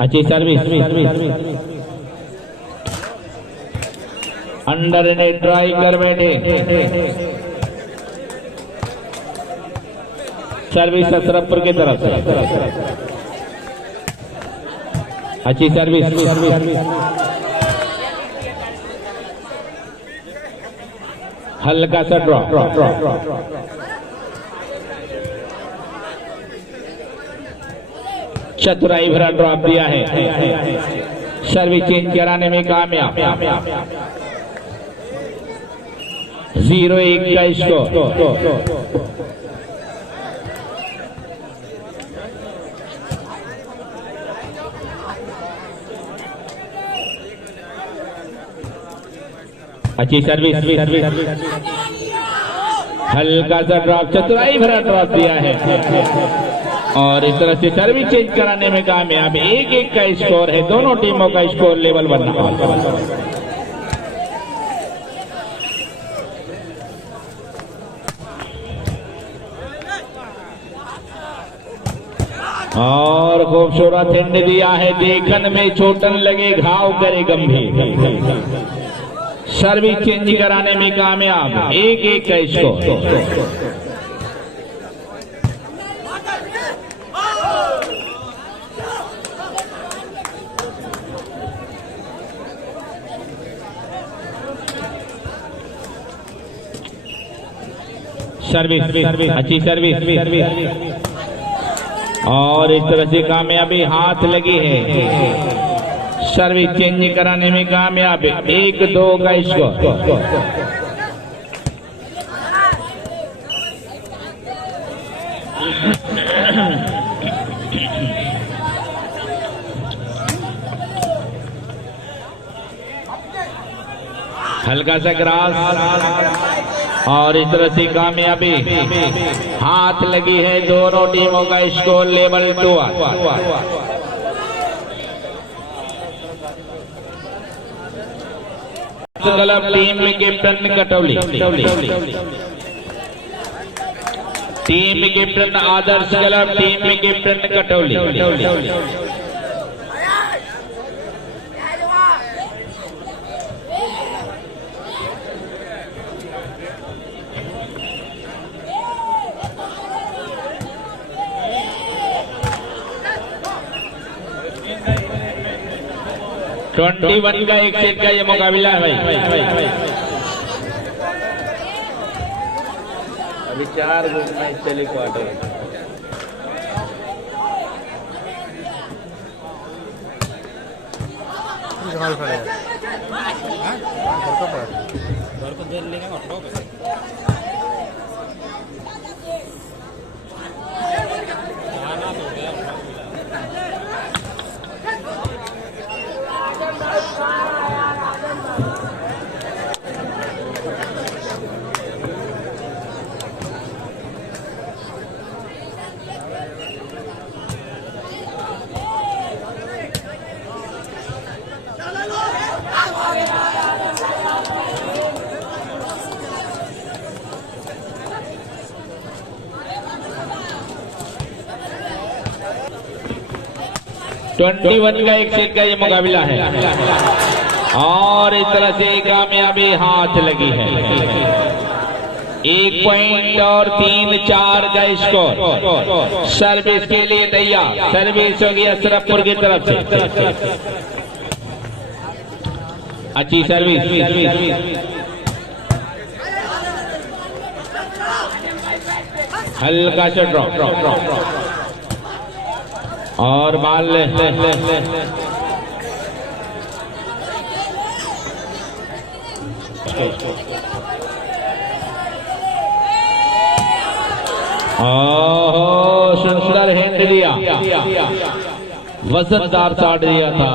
अच्छी service under net try कर बैठे। सर्विस अशरफपुर की तरफ से अच्छी सर्विस हल्का सा ड्रॉप चतुराई भरा ड्रॉप दिया है। सर्विस चेंज कराने में कामयाब 0-1 का स्कोर। अच्छी सर्विस हल्का सा ड्रॉप चतुराई भरा ड्रॉप दिया है और इस तरह से सर्विस चेंज कराने में कामयाब 1-1 का स्कोर है। दोनों टीमों का स्कोर लेवल बनना और खूबसूरत हिंड दिया है। देखन में चोटन लगे घाव करे गंभीर। सर्विस चेंज कराने में कामयाब 1-1 का स्कोर। सर्विस अच्छी सर्विस और इस तरह से कामयाबी हाथ लगी है। सर्विस चेंज कराने में कामयाब 1-2 का स्कोर। हल्का सा ग्रास और इस तरह से कामयाबी हाथ लगी है। दोनों टीमों का स्कोर लेवल 2। क्लब टीम में कैप्टन कटौली, टीम में कैप्टन आदर्श क्लब, टीम में कैप्टन कटौली। ट्वेंटी 21 का एक सेट का ये मुकाबला है भाई। अभी 4 गोल मैच चले क्वार्टर। घर को देर लेगा ट्वेंटी 21 का एक सेट का ये मुकाबला है और इस तरह से कामयाबी हाथ लगी है। 1 पॉइंट और 3-4 का स्कोर। सर्विस के लिए तैयार। सर्विस होगी अशरफपुर की तरफ से। अच्छी सर्विस हल्का सा ड्रॉप और बाल सुंदर हैंड दिया, वजनदार साड़ दिया था।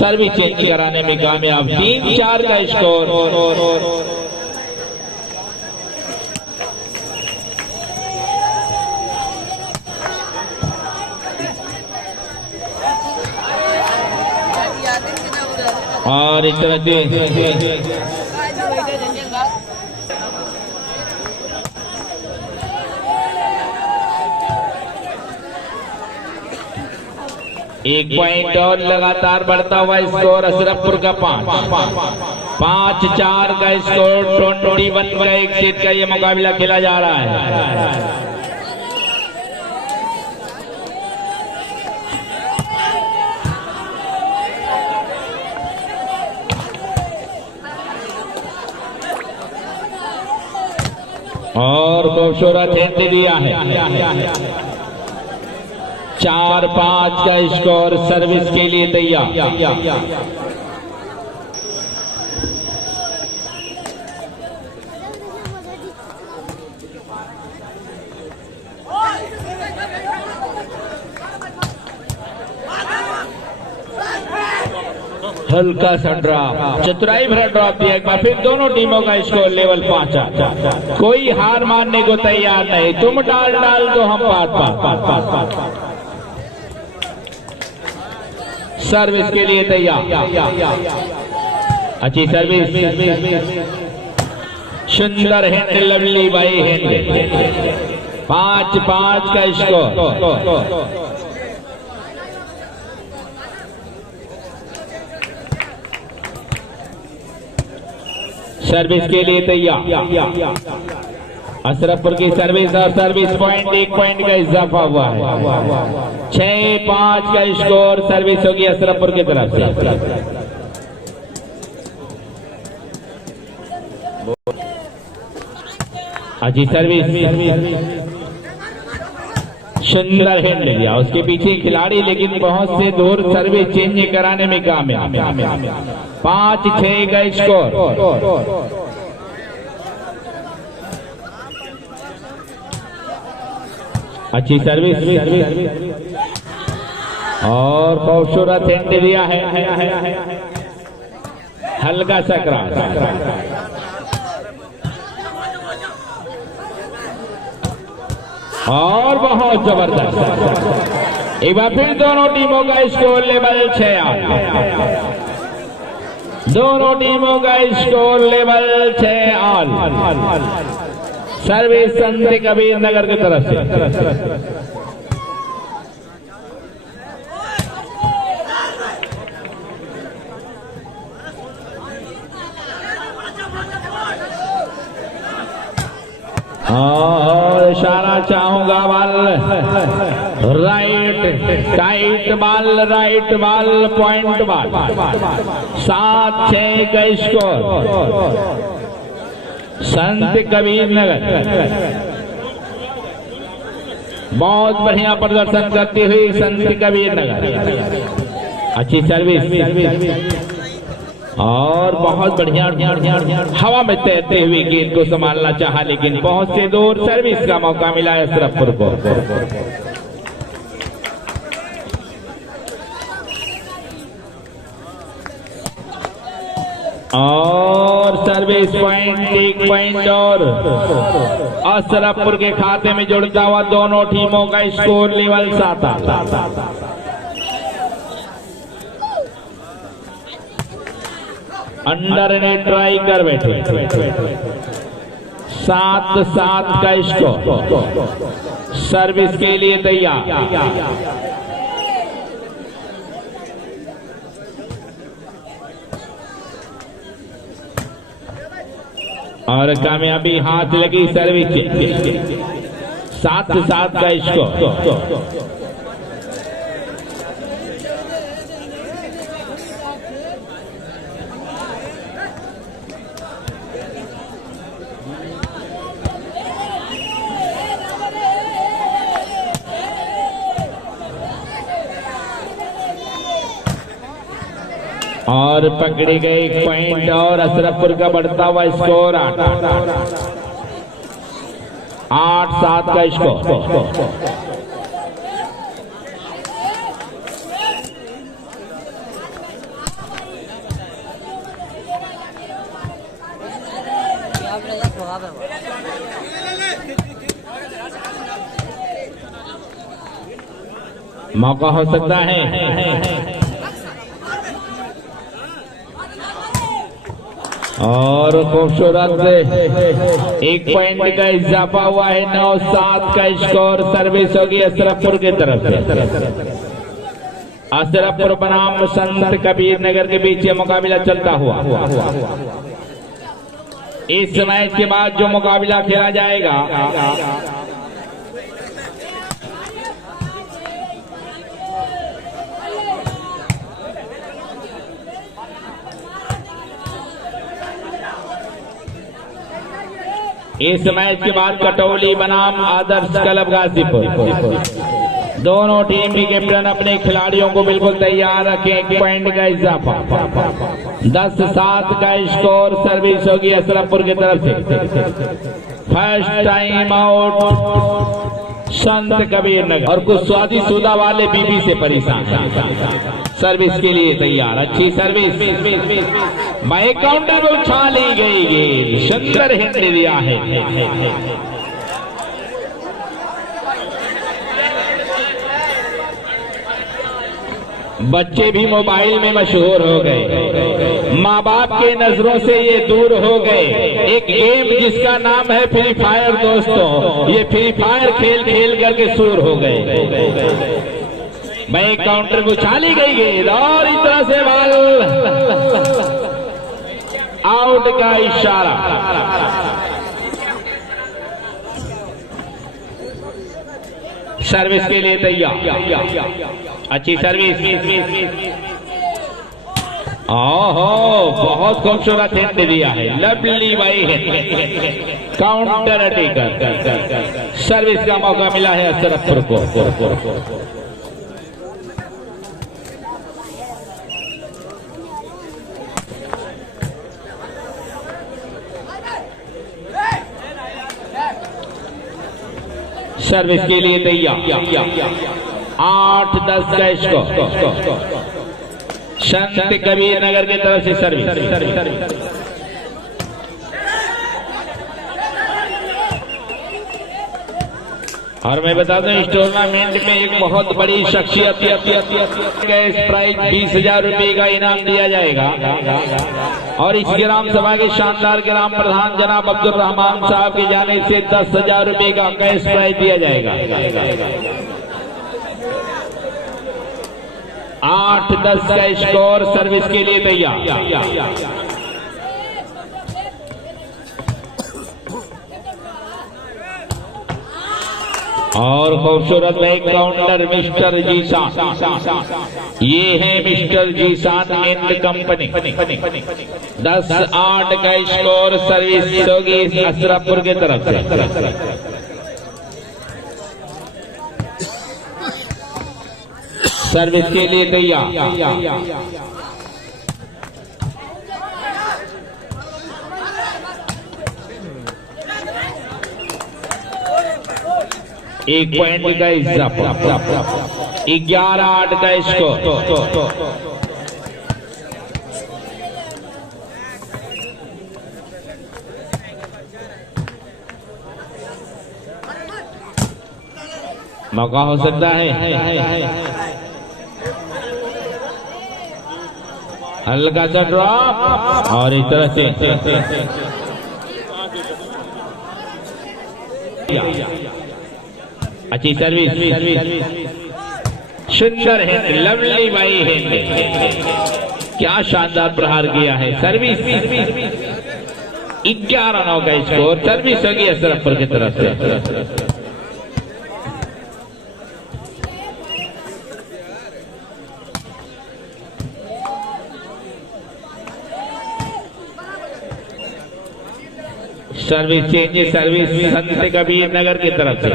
सर्विस चेंज कराने में कामयाब 3-4 का स्कोर। और इस तरह से 1 पॉइंट और लगातार बढ़ता हुआ स्कोर अशरफपुर का 5-4 का स्कोर 21 का एक सेट का ये मुकाबला खेला जा रहा है। और खूबसूरत हिट दिया है। 4-5 का स्कोर सर्विस के लिए तैयार। हल्का सा ड्रॉप, चतुराई भरा ड्रॉप दिया एक बार फिर। दोनों टीमों का स्कोर लेवल 5। कोई हार मानने को तैयार नहीं। तुम डाल तो हम पात। सर्विस के लिए तैयार। अच्छी सर्विस, सुंदर हैंड, लवली बाई हैंड। 5-5 का स्कोर। सर्विस के लिए तैयार। अशरफपुर की सर्विस और सर्विस पॉइंट 1 पॉइंट का इजाफा हुआ है। 6-5 का स्कोर सर्विस होगी अशरफपुर की तरफ से। अच्छी सर्विस, सुंदर हैंड लिया उसके पीछे खिलाड़ी, लेकिन बहुत से दूर सर्विस चेंज कराने में कामयाब। 5-6 का स्कोर। अच्छी सर्विस और खूबसूरत हैंड दिया है। हल्का सा क्रॉस और बहुत जबरदस्त। एक बार फिर दोनों टीमों का स्कोर लेवल 6। दोनों टीमों का स्कोर लेवल 6। सर्विस संत कबीर नगर की तरफ से। और इशारा चाहूंगा बाल राइट, टाइट बाल, राइट बाल, पॉइंट बाल। 7-6 का स्कोर संत कबीर नगर। बहुत बढ़िया प्रदर्शन करती हुई संत कबीर नगर। अच्छी सर्विस और बहुत बढ़िया हवा में तैरते हुए गेंद को संभालना चाहा, लेकिन बहुत से दूर सर्विस का मौका मिला है अशरफपुर को। और सर्विस पॉइंट 1 पॉइंट और अशरफपुर के खाते में जुड़ता हुआ दोनों टीमों का स्कोर लेवल 7। अंडर ने ट्राई कर बैठे। 7-7 का स्कोर सर्विस के लिए तैयार। और कामयाबी हाथ लगी सर्विस की। 7-7 का स्कोर। और पकड़ी गई 1 पॉइंट और अशरफपुर का बढ़ता हुआ स्कोर 8-7 का स्कोर। मौका हो सकता है और खूबसूरत 1 पॉइंट का इजाफा हुआ है। 9-7 का स्कोर सर्विस होगी अशरफपुर की तरफ से। अशरफपुर बनाम संत कबीर नगर के बीच ये मुकाबला चलता हुआ इस मैच के बाद जो मुकाबला खेला जाएगा इस मैच के बाद कटौली बनाम आदर्श क्लब गाजीपुर दोनों टीम के कैप्टन अपने खिलाड़ियों को बिल्कुल तैयार रखें। एक पॉइंट का इजाफा 10-7 का स्कोर सर्विस होगी अशरफपुर की तरफ से। फर्स्ट टाइम आउट संत कबीर नगर और कुछ शादीशुदा वाले बीबी से परेशान सर्विस के लिए तैयार। अच्छी सर्विस बाई काउंटर में उछाली गई गेंद सुंदर हिट दिया है। बच्चे भी मोबाइल में मशहूर हो गए, माँ बाप के नजरों से ये दूर हो गए। एक गेम जिसका नाम है फ्री फायर दोस्तों, ये फ्री फायर खेल खेल करके सूर हो गए। मैं काउंटर को उछाली गई गेंद और इस तरह से बॉल आउट का इशारा। सर्विस के लिए तैयार। अच्छी सर्विस। ओहो बहुत खूबसूरत हिट दिया है, lovely by hit counter attacker. Service का मौका मिला है अशरफपुर को। सर्विस के लिए तैयार। 8-10 का स्कोर संत कबीर नगर की तरफ से सर्विस। और मैं बता दूं इस टूर्नामेंट में एक बहुत बड़ी शख्सियत कैश प्राइज 20,000 रुपए का इनाम दिया जाएगा और इस ग्राम सभा के शानदार ग्राम प्रधान जनाब अब्दुल रहमान साहब की जाने से 10,000 रुपए का कैश प्राइज दिया जाएगा। 8-10 का स्कोर सर्विस के लिए तैयार। और खूबसूरत एक काउंटर मिस्टर जीशान, ये है मिस्टर जीशान एंड कंपनी। 10-8 का स्कोर सर्विस होगी अशरफपुर की तरफ से। सर्विस के लिए तैयार। एक पॉइंट का इजाफा। 11-8 का स्कोर। मौका हो सकता है हल्का सा ड्रॉप और इस तरह से अच्छी सर्विस। सुंदर हिट, लवली बाई हिट, क्या शानदार प्रहार किया है। सर्विस 11-9 का स्कोर। सर्विस होगी अशरफपुर की तरफ से। सर्विस चेंज, सर्विस संत कबीर नगर की तरफ से।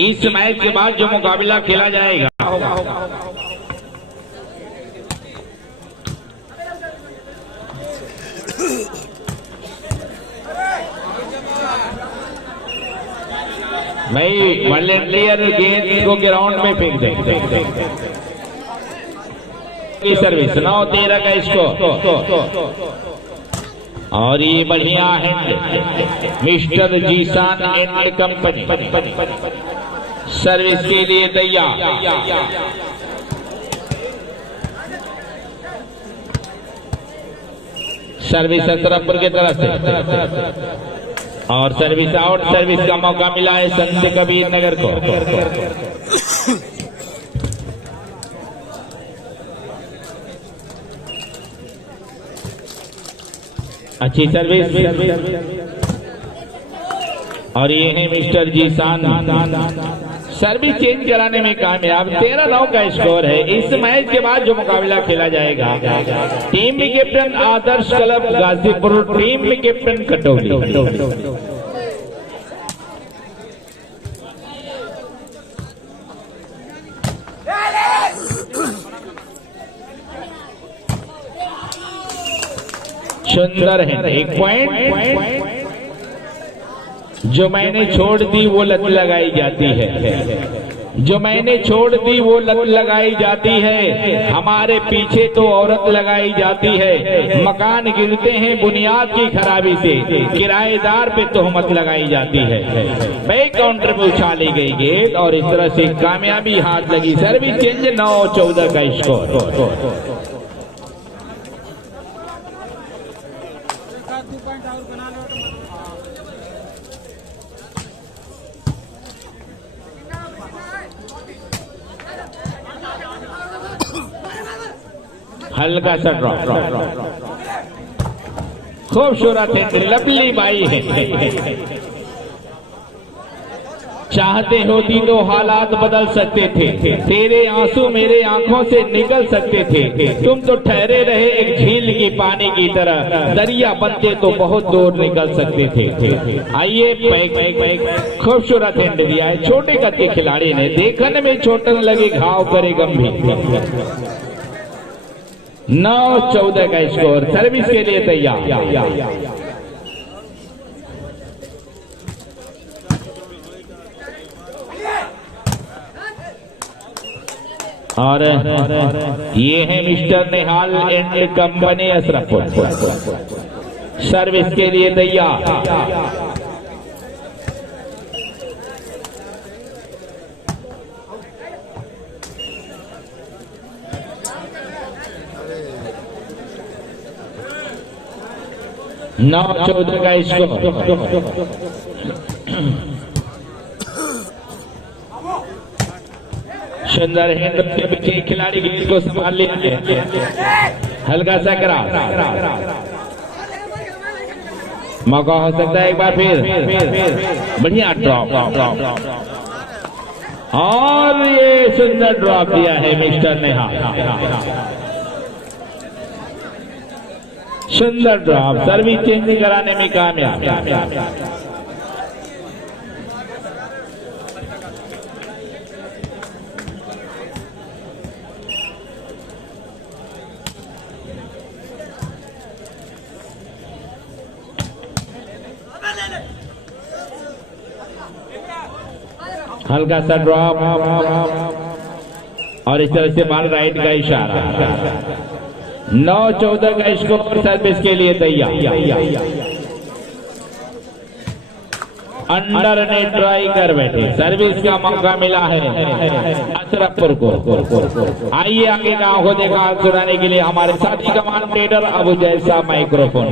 इस मैच के बाद जो मुकाबला खेला जाएगा भाई वॉलंटियर गेंद को ग्राउंड में फेंक दें। सर्विस 9-13 का स्कोर और ये बढ़िया है mister Zeeshan and company. Service के लिए तैयार। सर्विस अशरफपुर की तरफ से और सर्विस आउट। सर्विस का मौका मिला है संत कबीर नगर को। अच्छी सर्विस और ये है मिस्टर जीशान सर्विस चेंज कराने में कामयाब। 13-9 का स्कोर है। इस मैच के बाद जो मुकाबला खेला जाएगा, टीम में कैप्टन आदर्श क्लब गाजीपुर, टीम में कैप्टन कटौली। सुंदर है। एक पॉइंट जो मैंने छोड़ दी वो लत लगाई जाती है, जो मैंने छोड़ दी वो लत लगाई जाती है। हमारे पीछे तो औरत लगाई जाती है। मकान गिरते हैं बुनियाद की खराबी से, किराएदार पे तोहमत लगाई जाती है। बैक काउंटर पे उछाली गई गेंद और इस तरह से कामयाबी हाथ लगी। सर्विस चेंज 9-14 का स्कोर। हल्का सा ड्रॉप, खूबसूरत है, लवली बाई है। चाहते होती तो हालात बदल सकते थे, तेरे आंसू मेरे आंखों से निकल सकते थे। तुम तो ठहरे रहे एक झील की पानी की तरह, दरिया बनते तो बहुत दूर निकल सकते थे। आइए, खूबसूरत हैंड दिया है छोटे कद के खिलाड़ी ने। देखने में छोटन लगे घाव करे गंभीर। 9-14 का स्कोर। सर्विस के लिए तैयार। और ये है mister Nihal and company Ashrafpur, service के लिए तैयार। नौ 14 का स्कोर। सुंदर हिंद के पीछे खिलाड़ी गेंद को संभाल लिया है। हल्का सा करा, मौका हो सकता है एक बार फिर। बढ़िया ड्रॉप और ये सुंदर ड्रॉप दिया है मिस्टर नेहा। सुंदर ड्रॉप, सर्विस चेंज कराने में कामयाब। हल्का सा ड्रॉप और इस तरह से बाल राइट का इशारा। 9-14 का स्कोर। सर्विस के लिए तैयार। अंडर ने ट्राई कर बैठे। सर्विस का मौका मिला है अशरफपुर को। आइए आगे का आंखों देखा सुनाने के लिए हमारे साथी कमांडेटर अबू जैसा माइक्रोफोन।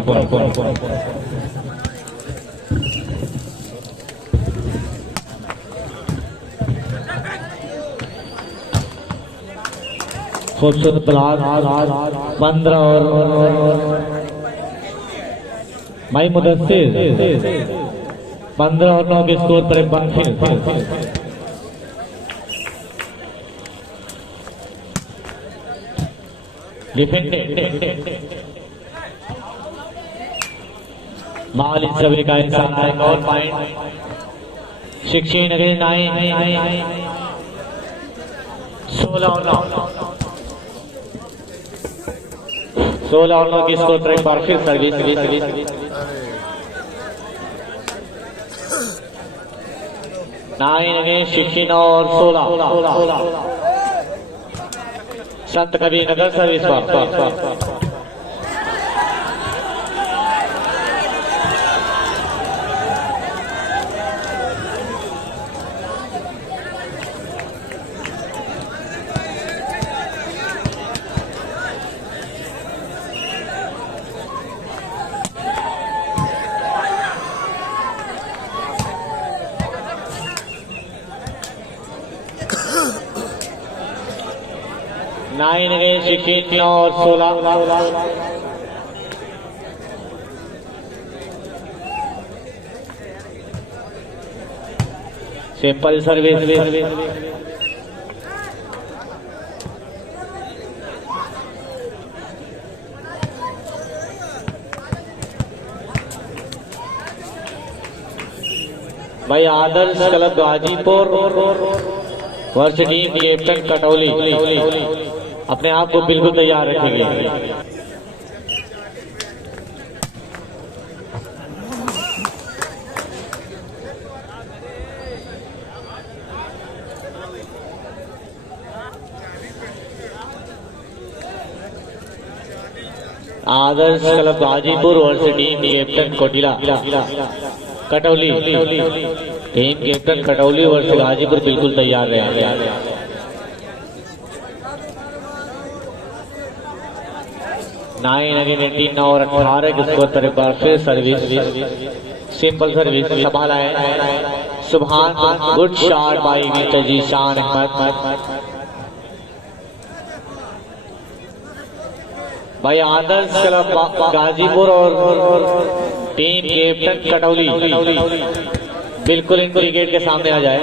खूबसूरत 15 और माई मुदस्सिर 15 और 9 के स्कोर पर एक बार फिर मालिक सभी का इंसान है। और पॉइंट 16 16 और 9 की स्कोर पर एक बार फिर सर्विस। 9 अगेंस्ट 16 और 16। संत कबीर नगर सर्विस पर। नाइन अगेंस्ट 16 और 16। Simple service. भाई आदर्श क्लब गाजीपुर वर्ष टीम कैप्टन कटौली अपने आप को बिल्कुल तैयार रखेंगे। आदर्श क्लब गाजीपुर वर्ष team captain Kotila Katauli, team captain Katauli वर्ष गाजीपुर बिल्कुल तैयार रहे। 9 और 18 के स्कोर पर एक बार फिर सर्विस, सिंपल सर्विस संभाला है Subhan, good shot by mister Zeeshan Ahmed. भाई आदर्श क्लब गाजीपुर और टीम कैप्टन कटौली बिल्कुल इनको विकेट के सामने आ जाए।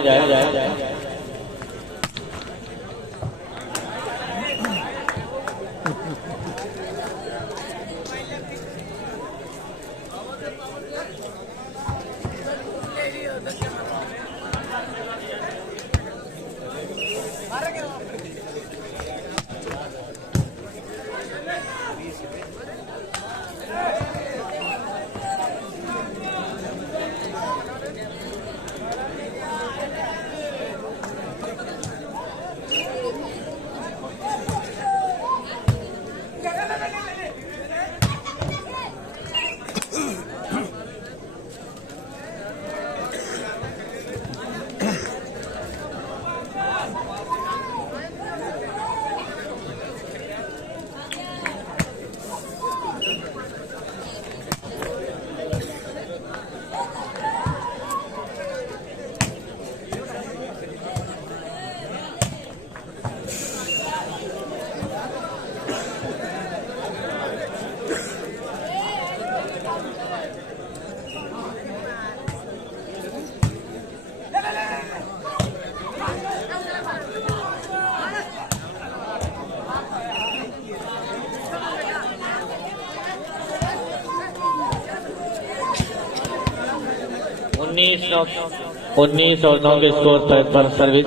19 और 9 के स्कोर पर सर्विस।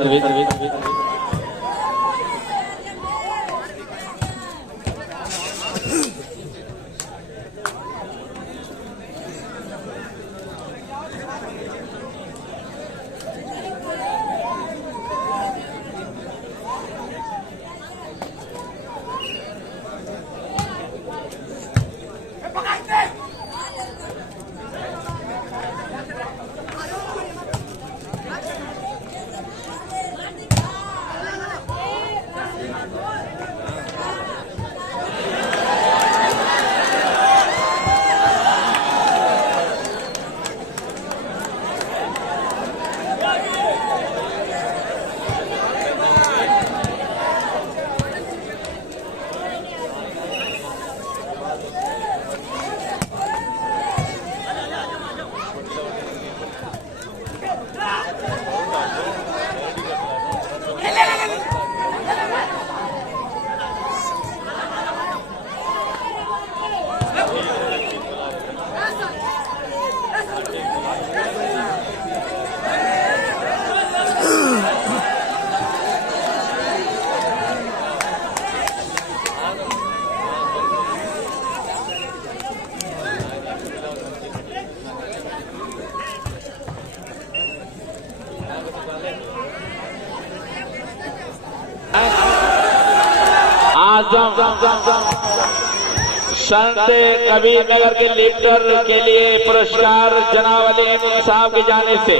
संत कबीर नगर के लीडर के लिए पुरस्कार जनाब अली साहब की जानिब से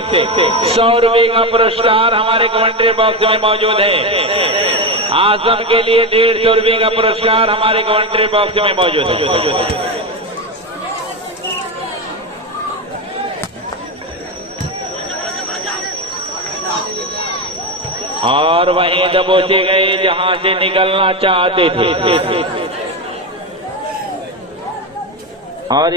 100 रुपए का पुरस्कार हमारे कमेंट्री बॉक्स में मौजूद है। आजम के लिए 150 रुपए का पुरस्कार हमारे कमेंट्री बॉक्स में मौजूद है। और वहीं दबोचे गए जहां से निकलना चाहते थे। और